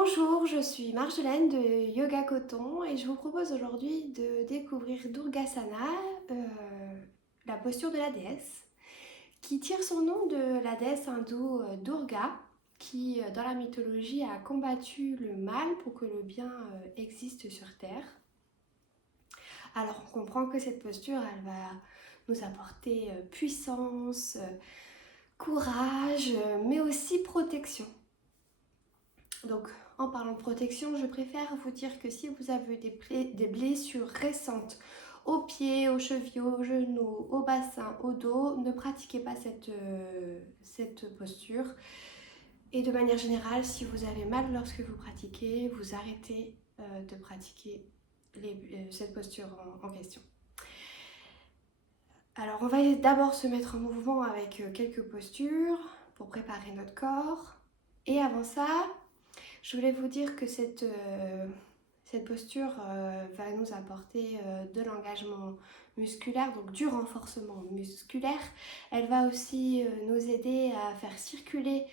Bonjour, je suis Marjolaine de Yoga Coton et je vous propose aujourd'hui de découvrir Durgasana, la posture de la déesse, qui tire son nom de la déesse hindoue Durga, qui dans la mythologie a combattu le mal pour que le bien existe sur Terre. Alors on comprend que cette posture, elle va nous apporter puissance, courage, mais aussi protection. Donc, en parlant de protection, je préfère vous dire que si vous avez des blessures récentes aux pieds, aux chevilles, aux genoux, au bassin, au dos, ne pratiquez pas cette posture. Et de manière générale, si vous avez mal lorsque vous pratiquez, vous arrêtez de pratiquer cette posture en question. Alors, on va d'abord se mettre en mouvement avec quelques postures pour préparer notre corps. Et avant ça, je voulais vous dire que cette posture va nous apporter de l'engagement musculaire, donc du renforcement musculaire. Elle va aussi nous aider à faire circuler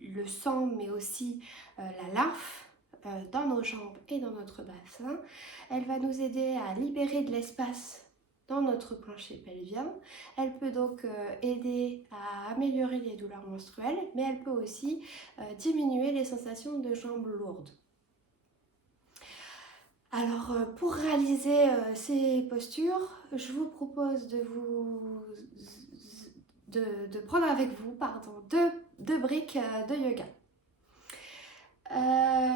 le sang, mais aussi la lymphe dans nos jambes et dans notre bassin. Elle va nous aider à libérer de l'espace dans notre plancher pelvien. Elle peut donc aider à améliorer les douleurs menstruelles, mais elle peut aussi diminuer les sensations de jambes lourdes. Alors pour réaliser ces postures, je vous propose de prendre avec vous deux briques de yoga.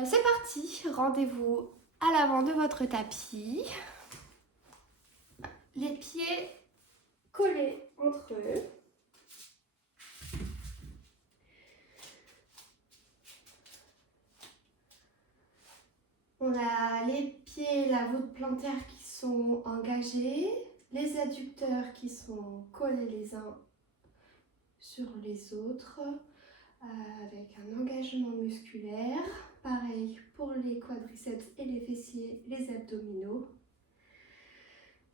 C'est parti, rendez-vous à l'avant de votre tapis, les pieds collés entre eux. On a les pieds et la voûte plantaire qui sont engagés, les adducteurs qui sont collés les uns sur les autres, avec un engagement musculaire. Pareil pour les quadriceps et les fessiers, les abdominaux.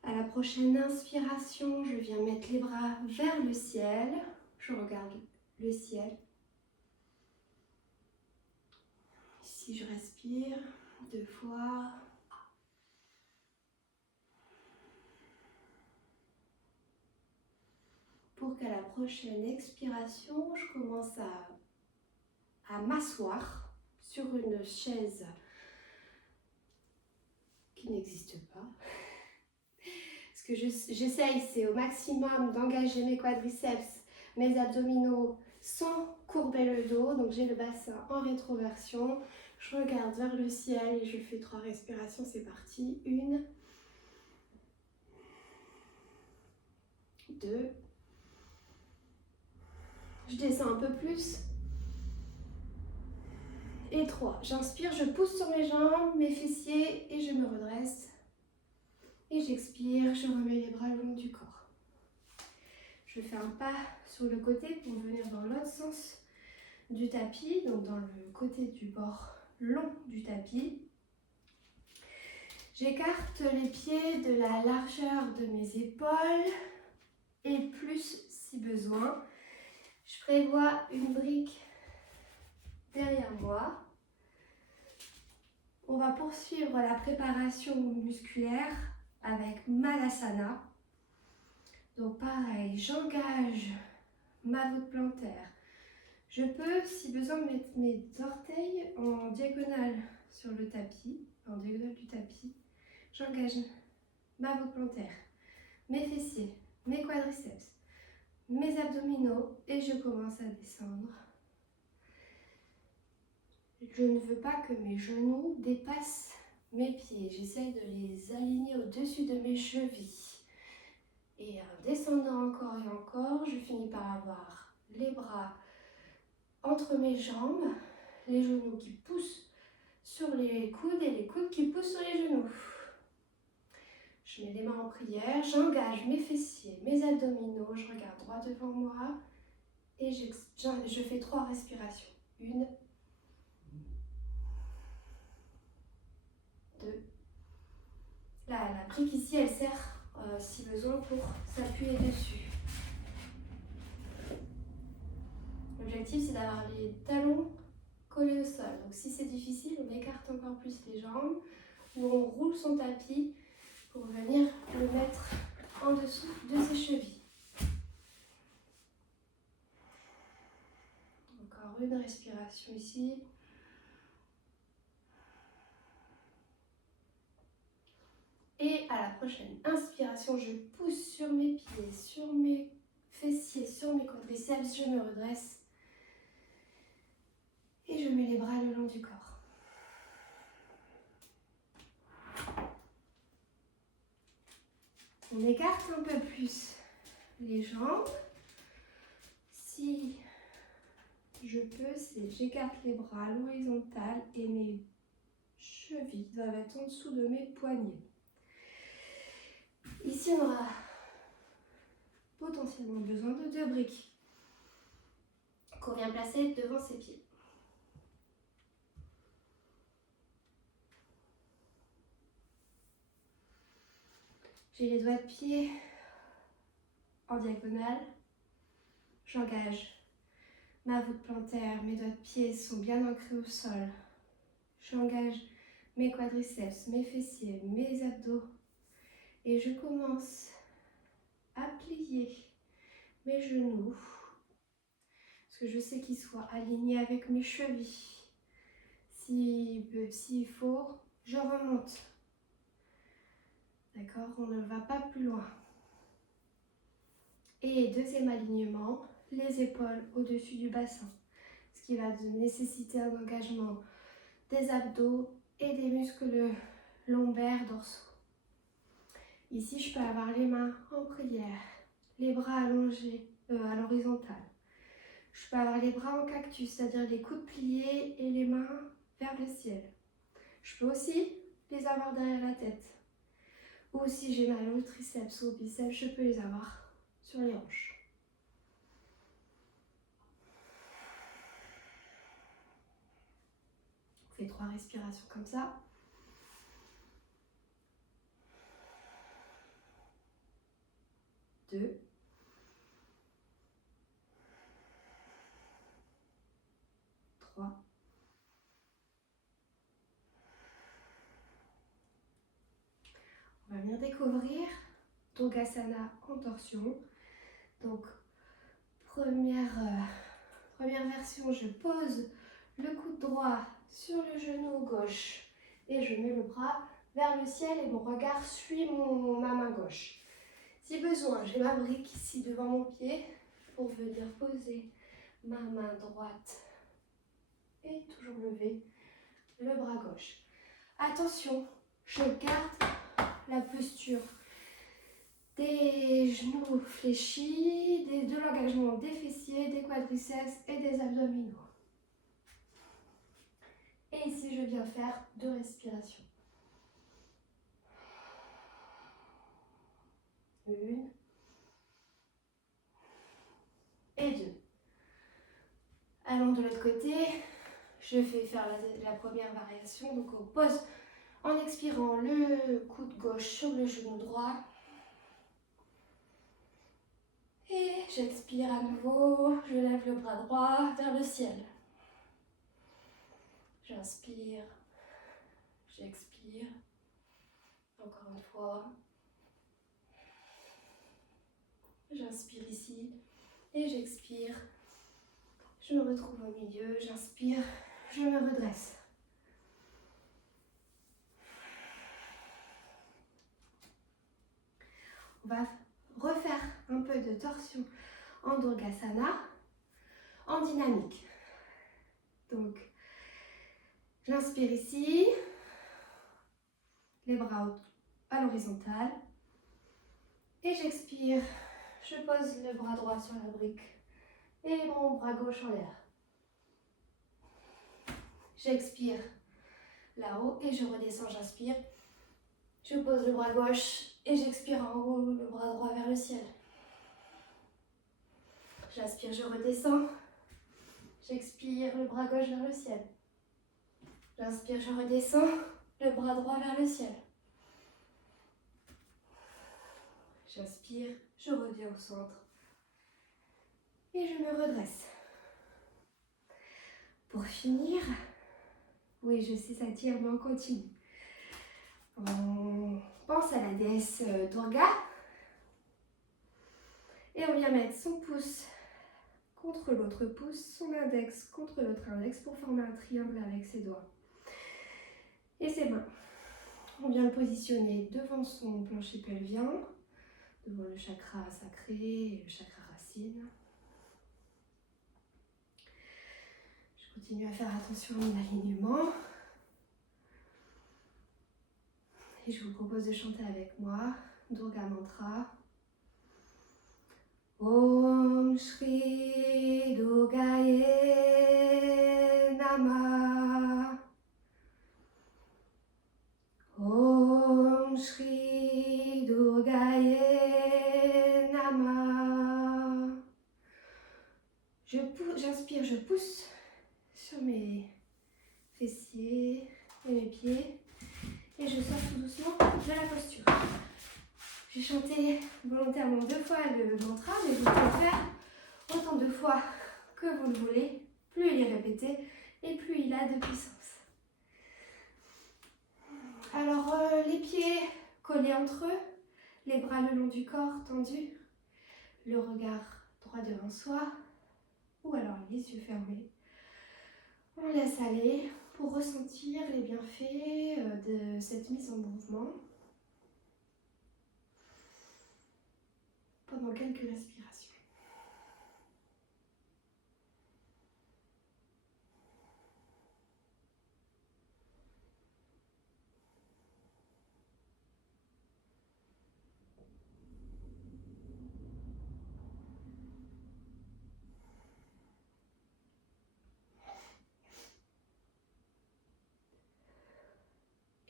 À la prochaine inspiration, je viens mettre les bras vers le ciel. Je regarde le ciel. Ici, je respire 2 fois. Pour qu'à la prochaine expiration, je commence à m'asseoir sur une chaise qui n'existe pas. Ce que j'essaye, c'est au maximum d'engager mes quadriceps, mes abdominaux sans courber le dos. Donc j'ai le bassin en rétroversion. Je regarde vers le ciel et je fais 3 respirations. C'est parti. 1, 2. Je descends un peu plus. Et 3. J'inspire, je pousse sur mes jambes, mes fessiers et je me redresse. Et j'expire, je remets les bras le long du corps. Je fais un pas sur le côté pour venir dans l'autre sens du tapis, donc dans le côté du bord long du tapis. J'écarte les pieds de la largeur de mes épaules et plus si besoin. Je prévois une brique derrière moi. On va poursuivre la préparation musculaire avec Malasana. Donc pareil, j'engage ma voûte plantaire. Je peux, si besoin, mettre mes orteils en diagonale sur le tapis, en diagonale du tapis. J'engage ma voûte plantaire, mes fessiers, mes quadriceps, mes abdominaux et je commence à descendre. Je ne veux pas que mes genoux dépassent mes pieds. J'essaye de les aligner au-dessus de mes chevilles. Et en descendant encore et encore, je finis par avoir les bras entre mes jambes, les genoux qui poussent sur les coudes et les coudes qui poussent sur les genoux. Je mets les mains en prière, j'engage mes fessiers, mes abdominaux, je regarde droit devant moi et je fais 3 respirations. 1, 2. La brique ici, elle sert si besoin pour s'appuyer dessus. L'objectif, c'est d'avoir les talons collés au sol. Donc si c'est difficile, on écarte encore plus les jambes ou on roule son tapis pour venir le mettre en dessous de ses chevilles. Encore une respiration ici. Et à la prochaine inspiration, je pousse sur mes pieds, sur mes fessiers, sur mes quadriceps, je me redresse et je mets les bras le long du corps. On écarte un peu plus les jambes. Si je peux, j'écarte les bras à l'horizontale et mes chevilles doivent être en dessous de mes poignets. Ici, on aura potentiellement besoin de 2 briques qu'on vient placer devant ses pieds. J'ai les doigts de pied en diagonale. J'engage ma voûte plantaire, mes doigts de pied sont bien ancrés au sol. J'engage mes quadriceps, mes fessiers, mes abdos. Et je commence à plier mes genoux. Parce que je sais qu'ils soient alignés avec mes chevilles. S'il faut, je remonte. D'accord? On ne va pas plus loin. Et deuxième alignement, les épaules au-dessus du bassin. Ce qui va nécessiter un engagement des abdos et des muscles lombaires dorsaux. Ici, je peux avoir les mains en prière, les bras allongés à l'horizontale. Je peux avoir les bras en cactus, c'est-à-dire les coudes pliés et les mains vers le ciel. Je peux aussi les avoir derrière la tête. Ou si j'ai mal au triceps ou au biceps, je peux les avoir sur les hanches. On fait 3 respirations comme ça. 2. 3. On va venir découvrir Durgasana en torsion. Donc, première version, je pose le coude droit sur le genou gauche et je mets le bras vers le ciel et mon regard suit ma main gauche. Si besoin, j'ai ma brique ici devant mon pied pour venir poser ma main droite et toujours lever le bras gauche. Attention, je garde la posture des genoux fléchis, de l'engagement des fessiers, des quadriceps et des abdominaux. Et ici, je viens faire 2 respirations. 1 et 2. Allons de l'autre côté. Je vais faire la première variation. Donc on pose en expirant le coude gauche sur le genou droit. Et j'expire à nouveau. Je lève le bras droit vers le ciel. J'inspire. J'expire. Encore une fois. J'inspire ici et j'expire. Je me retrouve au milieu, j'inspire, je me redresse. On va refaire un peu de torsion en Durgasana en dynamique. Donc, j'inspire ici, les bras à l'horizontale. Et j'expire, je pose le bras droit sur la brique et mon bras gauche en l'air. J'expire là-haut et je redescends, j'inspire. Je pose le bras gauche et j'expire en haut, le bras droit vers le ciel. J'inspire, je redescends. J'expire, le bras gauche vers le ciel. J'inspire, je redescends, le bras droit vers le ciel. J'inspire, je reviens au centre. Et je me redresse. Pour finir, oui, je sais, ça tire, mais on continue. On pense à la déesse Durga. Et on vient mettre son pouce contre l'autre pouce, son index contre l'autre index pour former un triangle avec ses doigts et ses mains. On vient le positionner devant son plancher pelvien, devant le chakra sacré et le chakra racine. Je continue à faire attention à mon alignement. Et je vous propose de chanter avec moi Durga Mantra. Om Shri Durgaye Namah. Om Shri Durgaye Namah. J'inspire, je pousse sur mes fessiers et mes pieds et je sors tout doucement de la posture. J'ai chanté volontairement 2 fois le mantra, mais vous pouvez faire autant de fois que vous le voulez. Plus il est répété et plus il a de puissance. Alors les pieds collés entre eux, les bras le long du corps tendus, le regard droit devant soi ou alors les yeux fermés. On laisse aller pour ressentir les bienfaits de cette mise en mouvement pendant quelques respirations.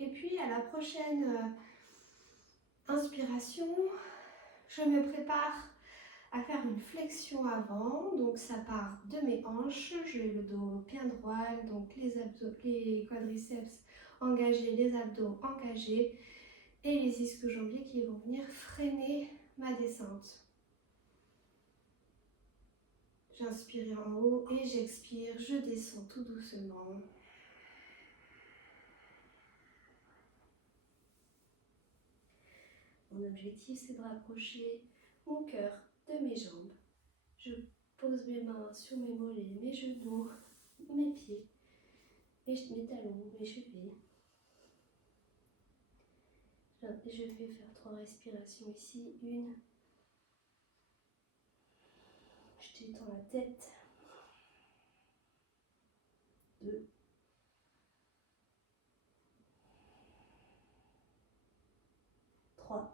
Et puis à la prochaine inspiration, je me prépare à faire une flexion avant, donc ça part de mes hanches, j'ai le dos bien droit, donc les quadriceps engagés, les abdos engagés et les ischio-jambiers qui vont venir freiner ma descente. J'inspire en haut et j'expire, je descends tout doucement. Mon objectif, c'est de rapprocher mon cœur de mes jambes. Je pose mes mains sur mes mollets, mes genoux, mes pieds, mes talons, mes chevilles. Je vais faire 3 respirations ici. 1. Je détends la tête. 2. 3.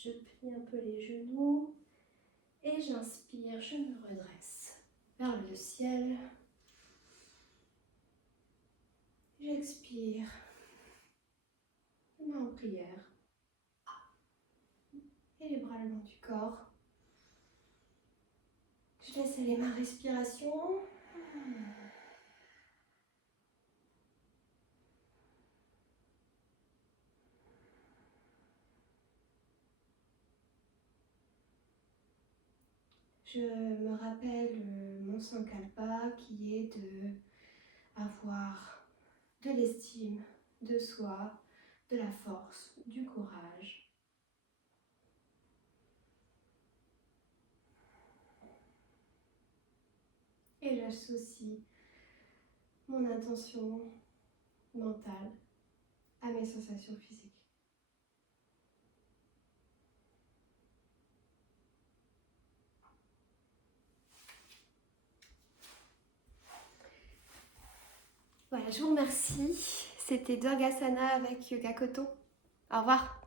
Je plie un peu les genoux et j'inspire, je me redresse vers le ciel. J'expire, main en prière et les bras le long du corps. Je laisse aller ma respiration. Je me rappelle mon sankalpa qui est de avoir de l'estime de soi, de la force, du courage. Et j'associe mon intention mentale à mes sensations physiques. Voilà, je vous remercie. C'était Durgasana avec Yoga Coton. Au revoir.